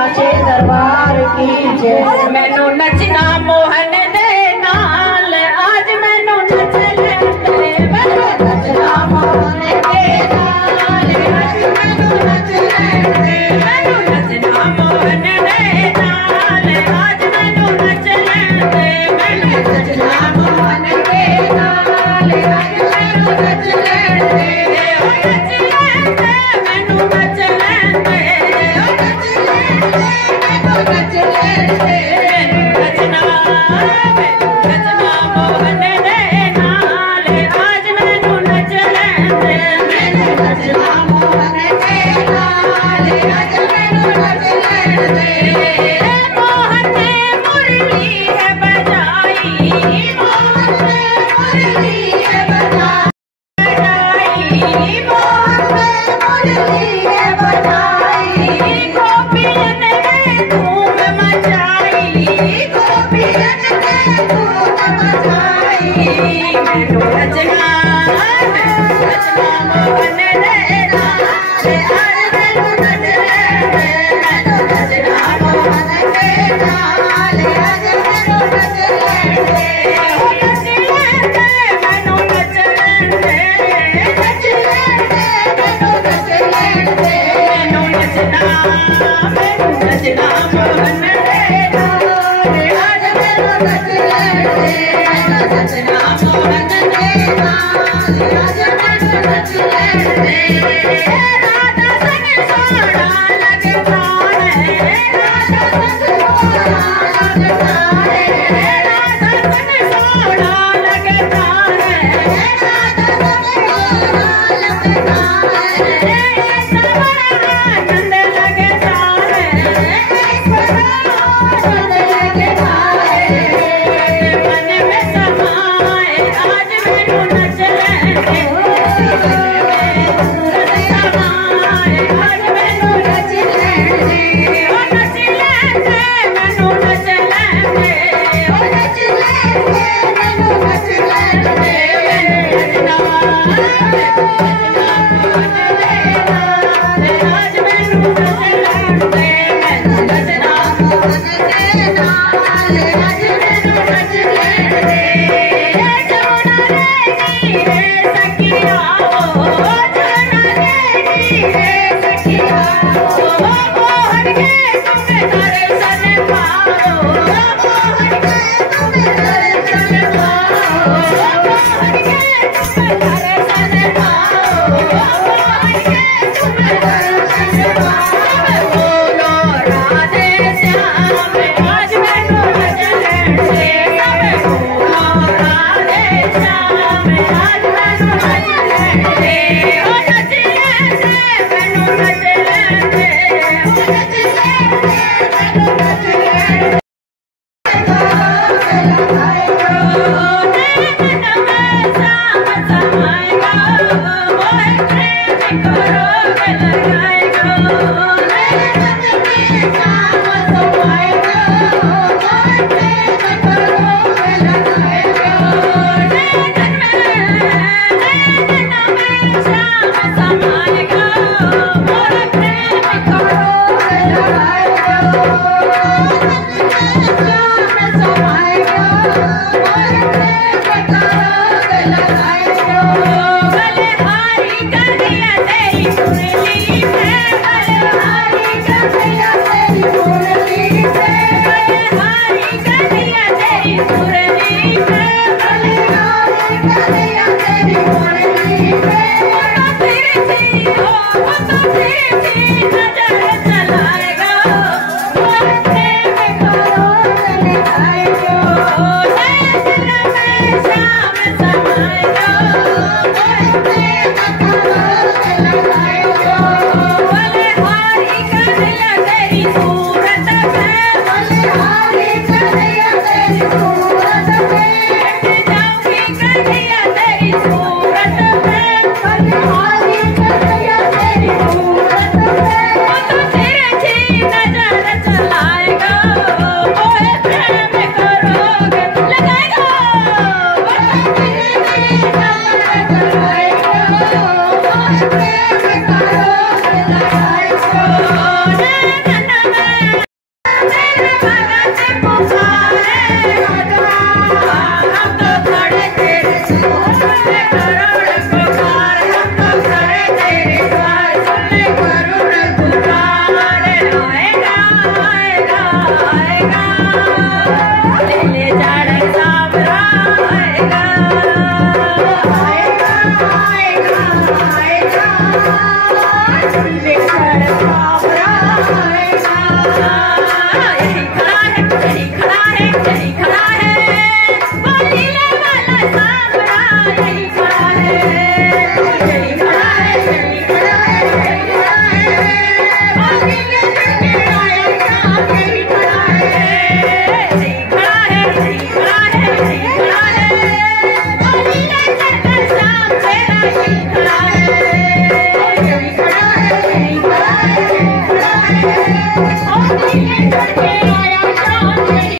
साचे दरबार की जय। मैनू नचना मोहन दे नाल आज मैनू नच लेंदे, मैनू नचना मोहन दे नाल आज मैनू नच लेंदे, मैनू नचना मोहन दे नाल आज मैनू नच लेंदे, मैनू नचना मोहन दे नाल आज मैनू नच लेंदे, ओ नच लेंदे मैनू नच लेंदे, ओ नच लेंदे मैनू नच लेंदे, नचना नचना मोहन दे नाल आज मैनू नच लेंदे, मैनू नचना मोहन दे नाल आज मैनू नच लेंदे। मोहन ने मुरली है बजाई, मोहन ने मुरली है बजाई, मोहन ने मुरली है बजाई, गोपियन ने धूम मचाई, गोपियन ने धूम मचाई, मैनू नचना नचना मोहन दे नाल आज मैनू नच लेंदे, मैनू नचना मोहन दे नाल आज मैनू नच लेंदे, ओ नच लेंदे मैनू नच लेंदे, नच लेंदे मैनू नच लेंदे, मैनू नचना मोहन दे नाल आज मैनू नच लेंदे, मैनू नचना मोहन दे नाल आज मैनू नच लेंदे। राधा संग सोहना लगता है, राधा संग सोहना लगता है, राधा संग सोहना लगता है, राधा संग सोहना लगता है, ऐसा बड़ा आनंद लगता है, ऐसा बड़ा आनंद लगता है, मन में समाए आज मैनू नच लेंदे, मन में समाए आज मैनू नच लेंदे, ओ नच लेंदे मैनू नच लेंदे, ओ नच लेंदे मैनू नच लेंदे, नचना मोहन दे नाल आज मैनू नच लेंदे, मैनू नचना मोहन दे नाल आज मैनू नच लेंदे। जमुना रेनी रे सखिया ओ जमुना रेनी रे सखिया ओ मोहन के तुम दर्शन पाओ, मोहन के तुम दर्शन पाओ, मोहन के तुम दर्शन पाओ, मोहन के तुम दर्शन पाओ, बोलो राधे श्याम आज मैनू नच लेंदे, सब बोलो राधे श्याम आज मैनू नच लेंदे, ओ नच लेंदे मैनू नच लेंदे, ओ नच लेंदे मैनू नच लेंदे। सूरत Thank you.